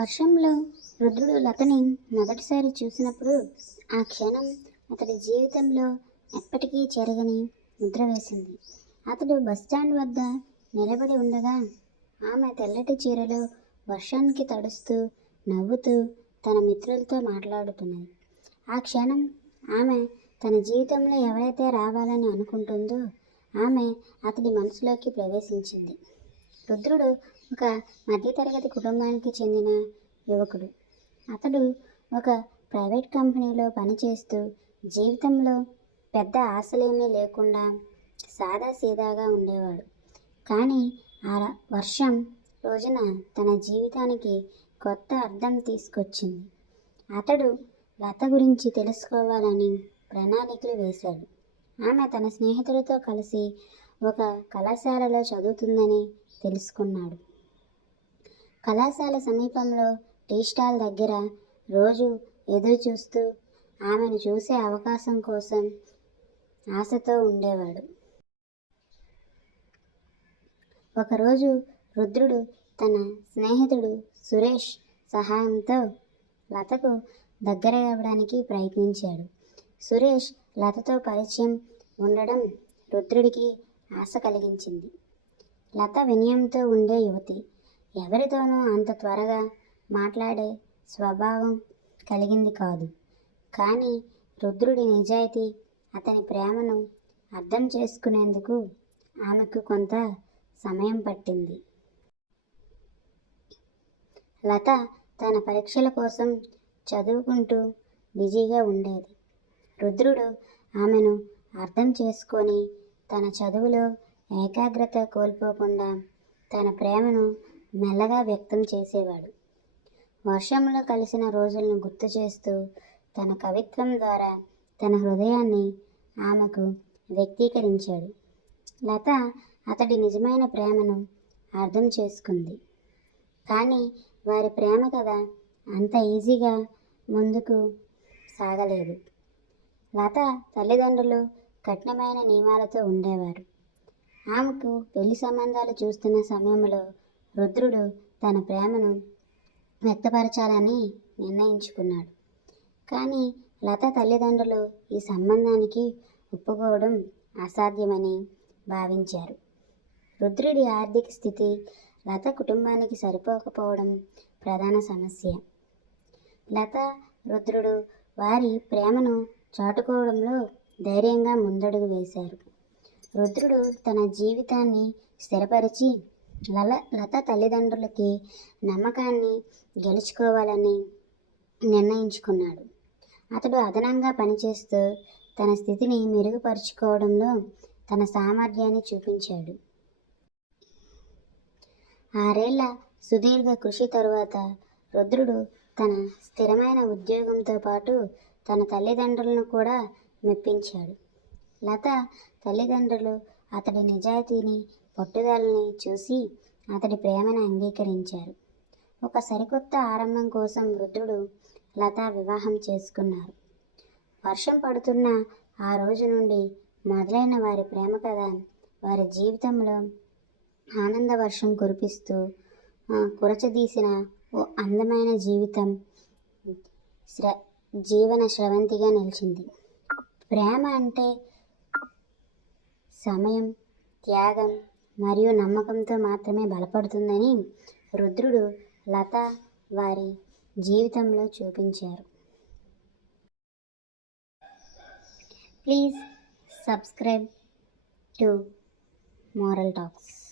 వర్షంలో రుద్రుడు లతని మొదటిసారి చూసినప్పుడు ఆ క్షణం అతడి జీవితంలో ఎప్పటికీ చెరగని ముద్ర వేసింది. అతడు బస్టాండ్ వద్ద నిలబడి ఉండగా ఆమె తెల్లటి చీరలో వర్షానికి తడుస్తూ నవ్వుతూ తన మిత్రులతో మాట్లాడుతున్నది. ఆ క్షణం ఆమె తన జీవితంలో ఎవరైతే రావాలని అనుకుంటుందో ఆమె అతడి మనసులోకి ప్రవేశించింది. రుద్రుడు ఒక మధ్యతరగతి కుటుంబానికి చెందిన యువకుడు. అతడు ఒక ప్రైవేట్ కంపెనీలో పనిచేస్తూ జీవితంలో పెద్ద ఆశలేమీ లేకుండా సాదాసీదాగా ఉండేవాడు. కానీ ఆ వర్షం రోజున తన జీవితానికి కొత్త అర్థం తీసుకొచ్చింది. అతడు లత గురించి తెలుసుకోవాలని ప్రణాళికలు వేశాడు. ఆమె తన స్నేహితులతో కలిసి ఒక కళాశాలలో చదువుతుందని తెలుసుకున్నాడు. కళాశాల సమీపంలో టీ స్టాల్ దగ్గర రోజు ఎదురు చూస్తూ ఆమెను చూసే అవకాశం కోసం ఆశతో ఉండేవాడు. ఒకరోజు రుద్రుడు తన స్నేహితుడు సురేష్ సహాయంతో లతకు దగ్గర అవ్వడానికి ప్రయత్నించాడు. సురేష్ లతతో పరిచయం ఉండడం రుద్రుడికి ఆశ కలిగించింది. లత వినయంతో ఉండే యువతి. ఎవరితోనూ అంత త్వరగా మాట్లాడే స్వభావం కలిగింది కాదు. కానీ రుద్రుడి నిజాయితీ, అతని ప్రేమను అర్థం చేసుకునేందుకు ఆమెకు కొంత సమయం పట్టింది. లత తన పరీక్షల కోసం చదువుకుంటూ బిజీగా ఉండేది. రుద్రుడు ఆమెను అర్థం చేసుకొని తన చదువులో ఏకాగ్రత కోల్పోకుండా తన ప్రేమను మెల్లగా వ్యక్తం చేసేవాడు. వర్షంలో కలిసిన రోజులను గుర్తు చేస్తూ తన కవిత్వం ద్వారా తన హృదయాన్ని ఆమెకు వ్యక్తీకరించాడు. లత అతడి నిజమైన ప్రేమను అర్థం చేసుకుంది. కానీ వారి ప్రేమ కథ అంత ఈజీగా ముందుకు సాగలేదు. లత తల్లిదండ్రులు కఠినమైన నియమాలతో ఉండేవారు. ఆమెకు పెళ్లి సంబంధాలు చూస్తున్న సమయంలో రుద్రుడు తన ప్రేమను వ్యక్తపరచాలని నిర్ణయించుకున్నాడు. కానీ లత తల్లిదండ్రులు ఈ సంబంధానికి ఒప్పుకోవడం అసాధ్యమని భావించారు. రుద్రుడి ఆర్థిక స్థితి లత కుటుంబానికి సరిపోకపోవడం ప్రధాన సమస్య. లత, రుద్రుడు వారి ప్రేమను చాటుకోవడంలో ధైర్యంగా ముందడుగు వేశారు. రుద్రుడు తన జీవితాన్ని స్థిరపరిచి లత తల్లిదండ్రులకి నమ్మకాన్ని గెలుచుకోవాలని నిర్ణయించుకున్నాడు. అతడు అదనంగా పనిచేస్తూ తన స్థితిని మెరుగుపరుచుకోవడంలో తన సామర్థ్యాన్ని చూపించాడు. 6 ఏళ్ల సుదీర్ఘ కృషి తరువాత రుద్రుడు తన స్థిరమైన ఉద్యోగంతో పాటు తన తల్లిదండ్రులను కూడా మెప్పించాడు. లత తల్లిదండ్రులు అతడి నిజాయితీని, పట్టుదలని చూసి అతడి ప్రేమను అంగీకరించారు. ఒక సరికొత్త ఆరంభం కోసం రుద్రుడు లత వివాహం చేసుకున్నారు. వర్షం పడుతున్న ఆ రోజు నుండి మొదలైన వారి ప్రేమ కథ వారి జీవితంలో ఆనంద వర్షం కురిపిస్తూ కురచదీసిన ఓ అందమైన జీవన స్రవంతిగా నిలిచింది. ప్రేమ అంటే సమయం, త్యాగం మరియు నమ్మకంతో మాత్రమే బలపడుతుందని రుద్రుడు, లత వారి జీవితంలో చూపించారు. Please subscribe to Moral Talks.